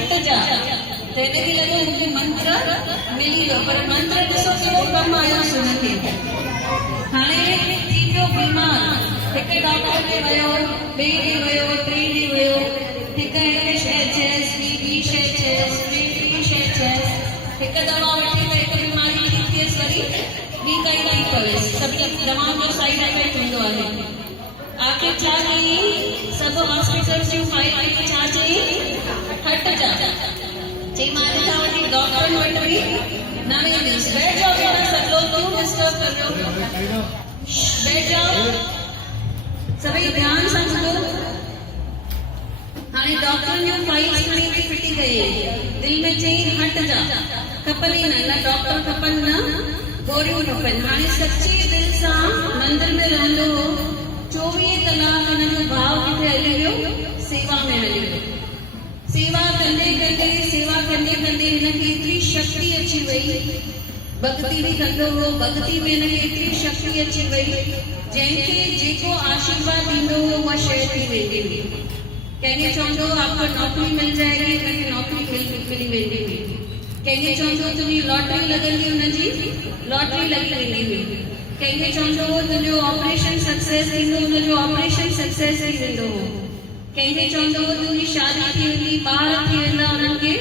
हट जा त हिनखे लॻो मूंखे मंत्र मिली वियो, पर मंत्र ॾिसो केॾो कमु आयोसि हुनखे। हाणे थी पियो बीमार, हिकु डॉक्टर ॾे वियो, ॿिए ॾे वियो, टे ॾे वियो, हिकु हिकु शइ चयसि, ॿी शइ चयसि, ॿी शइ चयसि, हिकु दवा वठी त हिकु बीमारी ठीक थियसि, वरी ॿी काई थी पवेसि। सभु दवाउनि जो साइड इफेक्ट हूंदो आहे। आखिर छा कई, सभु हॉस्पिटल्स जूं फाइल छा चई, हट जा। चई मां हितां वठी डॉक्टरनि वटि बि न वेंदसि। बैठ जाओ बेटा, सब लोग क्यों डिस्टर्ब कर रहे हो, बैठ जाओ, सभई ध्यान सां ॿुधो। हाणे डॉक्टरनि जूं फाइल्स खणी बि फिटी कई, दिल में चई हट जा, खपनि ई न डॉक्टर खपनि न गोरियूं खपनि। हाणे सच्ची दिलि सां मंदिर में रहंदो हो, 24 कलाक हुन जो भाव किथे हली वियो, सेवा में हली वियो। सेवा कंदे कंदे हिनखे एतिरी शक्ति अची वई, भक्ति बि कंदो हो, भक्ति में हिनखे एतिरी शक्ति अची वई, जंहिंखे जेको आशीर्वाद ॾींदो हो उहा शइ थी वेंदी हुई। कंहिंखे चवंदो आपको नौकरी मिल जाएगी, हुनखे नौकरी मिली वेंदी हुई। कंहिंखे चवंदो तुंहिंजी लॉटरी लॻंदी, हुनजी लॉटरी लॻी वेंदी हुई। कंहिंखे चवंदो हो तुंहिंजो ऑपरेशन सक्सेस थींदो, हुनजो ऑपरेशन सक्सेस थी वेंदो हो। कंहिंखे चवंदो हो तुंहिंजी शादी थी वेंदी, ॿार थी वेंदा, हुननि खे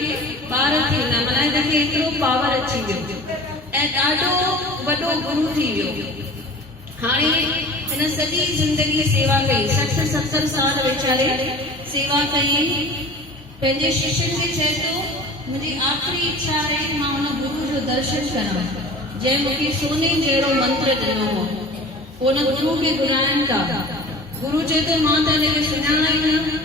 ॿार थी वेंदा। माना हिनखे एतिरो पावर अची वियो ऐं ॾाढो वॾो गुरु थी वियो। हाणे हिन सॼी ज़िंदगी सेवा कई, 60-70 साल वीचारे सेवा कई। पंहिंजे शिष्यनि खे चए थो मुंहिंजी आख़िरी इच्छा आहे मां हुन गुरु जो दर्शन करां जंहिं मूंखे सोने जहिड़ो मंत्र ॾिनो हो। हुन गुरु खे घुराइनि था। गुरु चए थो मां त हिनखे सुञाणा ई न,